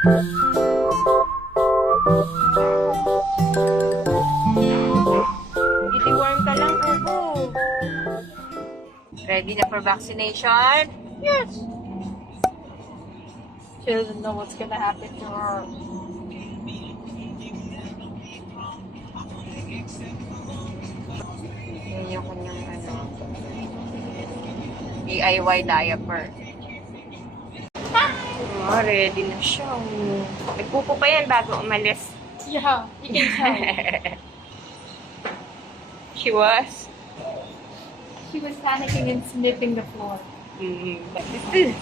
Deworm ka lang, Ubu. Ready na for vaccination? Yes. She doesn't know what's gonna happen to her. Yan yung kanyang DIY diaper. Oh, ready na siya. Nagpupo pa yan bago umalis. Yeah, you can tell. She was? She was panicking and sniffing the floor. But this is...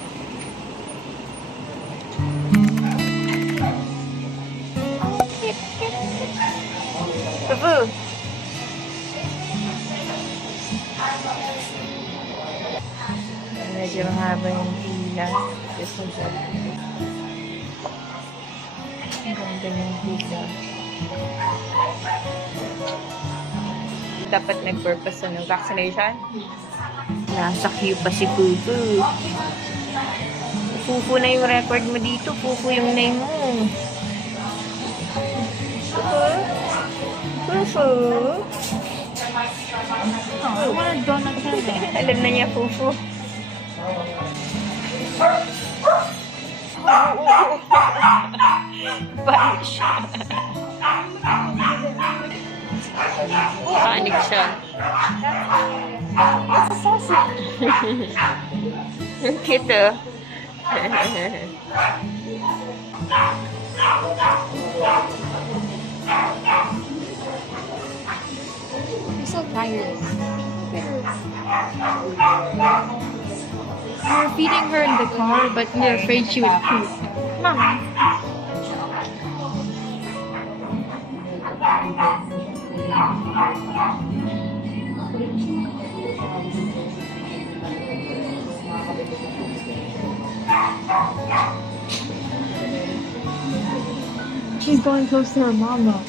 Boo-boo! Medyo mahaba yung pila. Just like that. Ang ganda ng pila. Dapat nag-purpose ng vaccination? Nasa queue pa si Fufu. Fufu na yung record mo dito. Fufu yung name mo. Fufu? Oh, I want a donut candy. Alam na niya, Fufu. Panic siya. Panic siya. It's a sausage. Cute, oh. I'm so tired. We were feeding her in the car, but we were afraid she would poop. Mama. She's going close to her mama.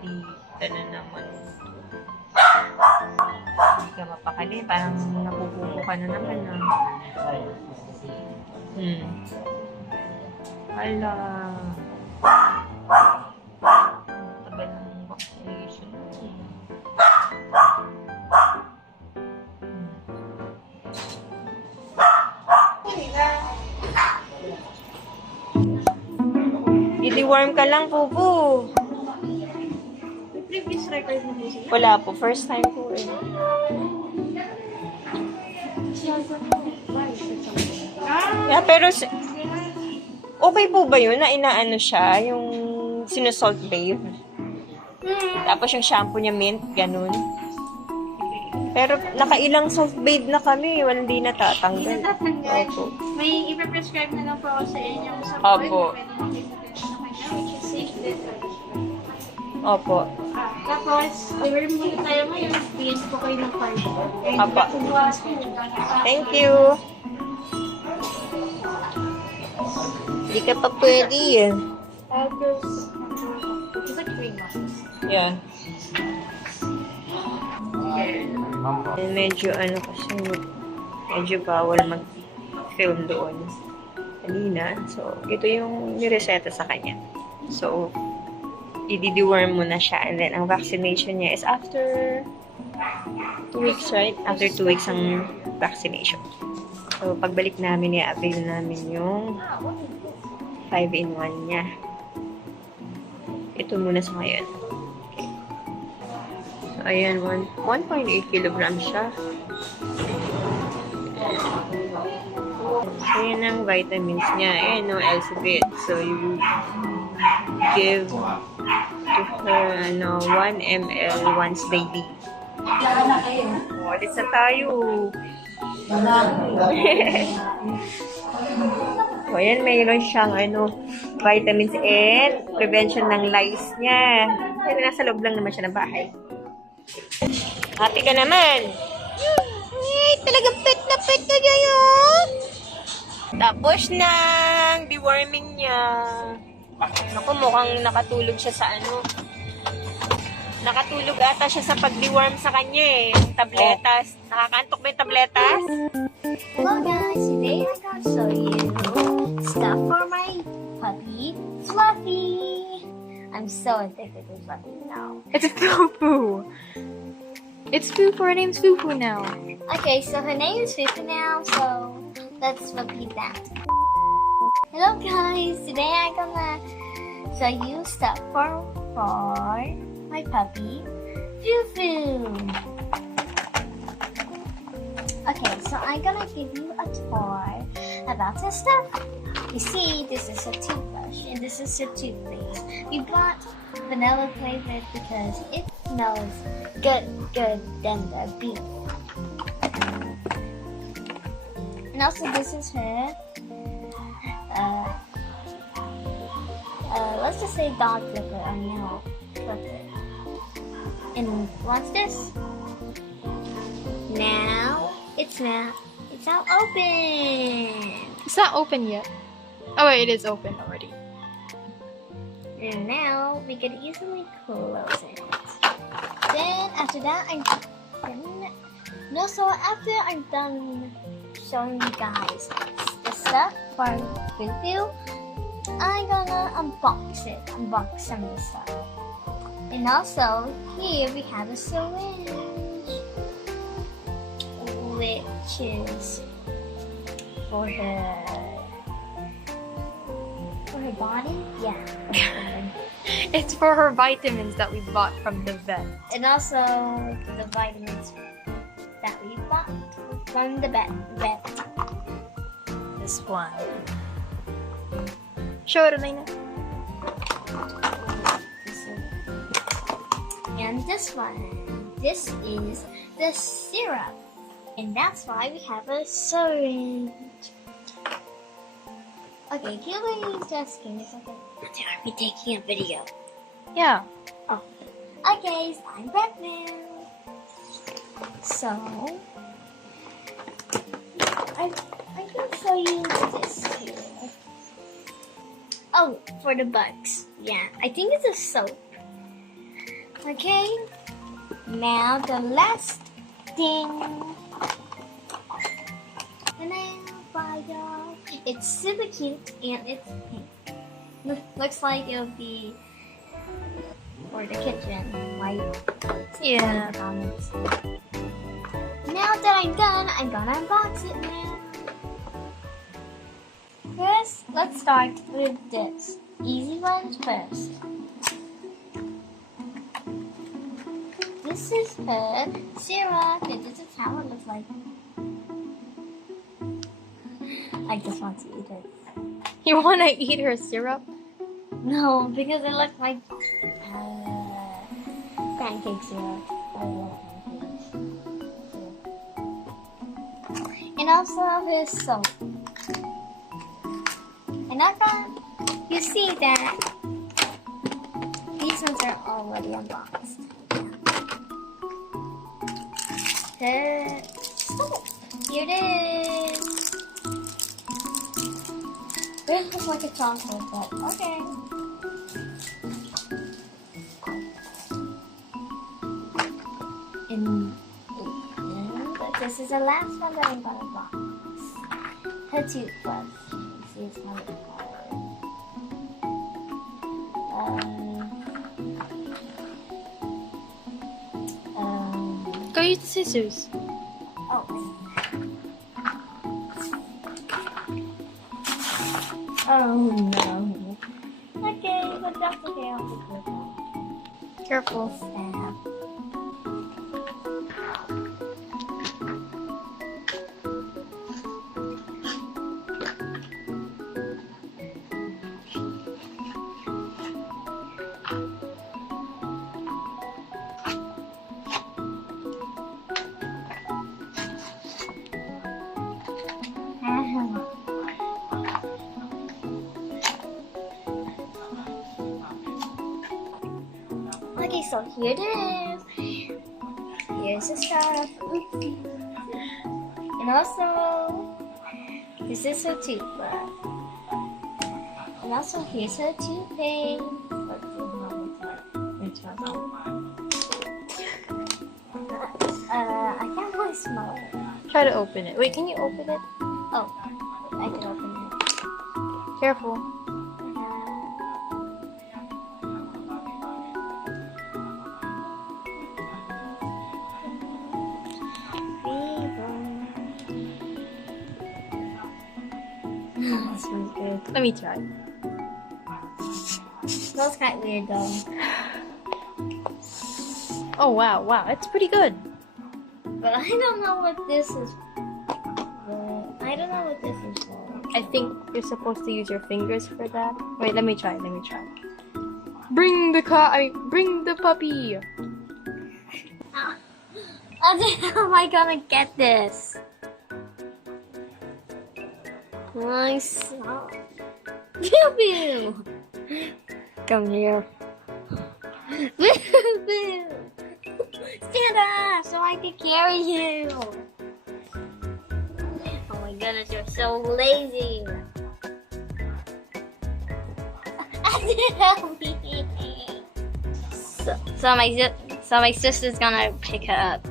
Dito na naman. Hindi ka mapakali. Parang napupupo ka na naman. Hala. Tagal ng vaccination. Deworm ka lang, Pupu. Previous record mo siya. Wala po. First time po eh. Yeah, pero okay po ba yun na inaano siya? Yung sinusalt bathe? Tapos yung shampoo niya mint, ganun. Pero nakailang salt bathe na kami. Walang di natatanggal. Opo. May ipaprescribe na lang po ako sa inyo sa Opo. pwede makita na kanya, which is safe din. Opo. Tapos, deworm muna tayo ngayon. PS po kayo ng card. Opo. Thank you. Hindi ka pa pwede eh. Tapos, it's like 3 months. Yeah. Medyo ano kasi, medyo bawal mag-film doon kanina. So, ito yung nireseta sa kanya. So, i-deworm mo na siya. And then, ang vaccination niya is after 2 weeks, right? After 2 weeks ang vaccination. So, pagbalik namin, i-avail namin yung 5-in-1 niya. Ito muna sa ngayon. Okay. So, ayan, 1.8 kilograms siya. So, yan ang vitamins niya. Ayan, no, Elizabeth. So, you give to her, 1 ml once daily. Ulit na tayo. So, ayan, mayroon siyang, vitamins and prevention ng lice niya. Ayan, nasa loob lang naman siya ng bahay. Happy ka naman. Ay, talagang pet na yun. Tapos na ang deworming niya. Naku, mukhang nakatulog siya sa Nakatulog ata siya sa pag-deworm sa kanya eh. Yung tabletas. Nakakantok ba yung tabletas? Hello guys, today I'm gonna show you stuff for my puppy, Fluffy. I'm so addicted to Fluffy now. It's a Fufu. It's Fufu. Her name's Fufu now. Okay, so her name is Fufu now, so let's repeat that. Hello guys, today I'm gonna show you stuff for my puppy, Fufu. Okay, so I'm gonna give you a tour about this stuff. You see, this is a toothbrush and this is a toothpaste. We bought vanilla flavored because it smells good than the beef. And also this is her, let's just say dog flipper or nail flipper. And what's this? Now it's now open. It's not open yet. Oh wait, it is open already. And now we can easily close it. Then after that, after I'm done showing you guys the stuff for Fufu, I'm gonna unbox some of the stuff. And also here we have a syringe, which is for her body. Yeah. It's for her vitamins that we bought from the vet. And also the vitamins that we bought from the vet. This one. Show it, Elena. And this one. This is the syrup. And that's why we have a syringe. Okay, can we just give me a second? Are we taking a video? Yeah. Oh. Okay, so I'm back now. So, I can show you this here. Oh, for the bugs. Yeah, I think it's a soap. Okay, now the last thing. And then y'all. It's super cute and it's pink. Looks like it'll be for the kitchen, like Yeah. Now that I'm done, I'm gonna unbox it now. First, let's start with this. Easy ones first. This is her syrup. This is how it looks like. I just want to eat it. You want to eat her syrup? No, because it looks like pancake syrup. I love pancakes. And also his soap. And I thought you see that these ones are already unboxed. Her soap. Here it is. This looks like a chocolate, but okay. And this is the last one that I'm gonna box. Her toothbrush. See, it's not a Go use the scissors. Oh. Oh no. Okay, but that's okay. I'll put it on. Careful. Stab. Okay, so here it is. Here's the stuff. Oopsie. And also, this is her toothbrush. And also, here's her toothpaste. Let's see how it smells. I can't really smell it. Try to open it. Wait, can you open it? Oh, I can open it. Careful. That smells good. Let me try. Smells kind of weird though. Oh wow, wow, it's pretty good. But I don't know what this is. I don't know what this is for. I think you're supposed to use your fingers for that. Wait, let me try. Bring the bring the puppy. How am I gonna get this? Nice. Pew pew. Come here. Pew pew. Stand up so I can carry you. Oh my goodness, you're so lazy. Help me. So my sister's gonna pick her up.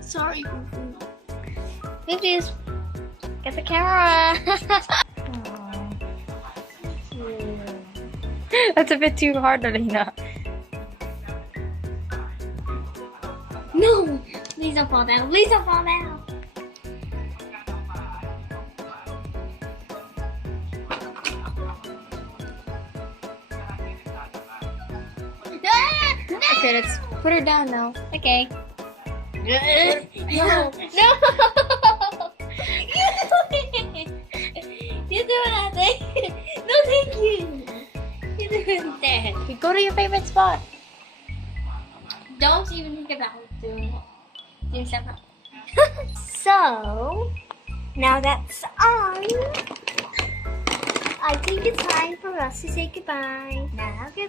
Sorry, Puppies. Get the camera. That's a bit too hard, Alina. No! Please don't fall down. Please don't fall down. Okay, let's put her down now. Okay. No! No! You do nothing. No, thank you. You do that. You go to your favorite spot. Don't even think about doing stuff. So, now that's on. I think it's time for us to say goodbye. Now goodbye.